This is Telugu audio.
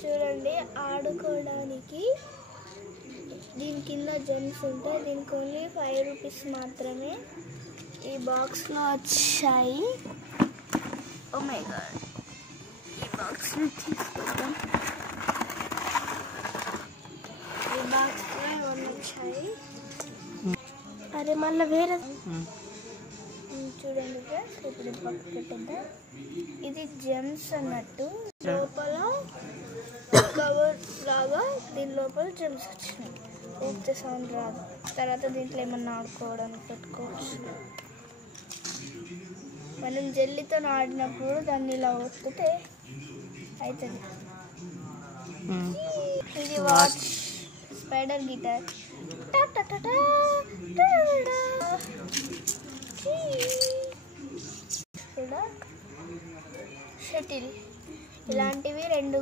చూడండి ఆడుకోవడానికి దీని కింద జెమ్స్ ఉంటాయి. దీనికి ఓన్లీ 5 రూపీస్ మాత్రమే. ఈ బాక్స్లో వచ్చాయి. ఓ మై గాడ్, ఈ బాక్స్ని తీసుకుంటాం. ఈ బాక్స్లో ఇవన్నీ వచ్చాయి. అరే మళ్ళీ వేరే చూడండి ఫ్రెండ్స్, ఇప్పుడు పక్క పెట్టిద్దాం. ఇది జెమ్స్ అన్నట్టు, లోపల కవర్ లాగా దీని లోపల జెమ్స్ వచ్చినాయి. ఊపితే సౌండ్ రాదు. తర్వాత దీంట్లో ఏమన్నా ఆడుకోవడానికి పెట్టుకోవచ్చు. మనం జెల్లీతో ఆడినప్పుడు దాన్ని ఇలా ఒత్తితే అవుతుంది. ఇది వాచ్, స్పైడర్ గిటార్, షటిల్, ఇలాంటివి 2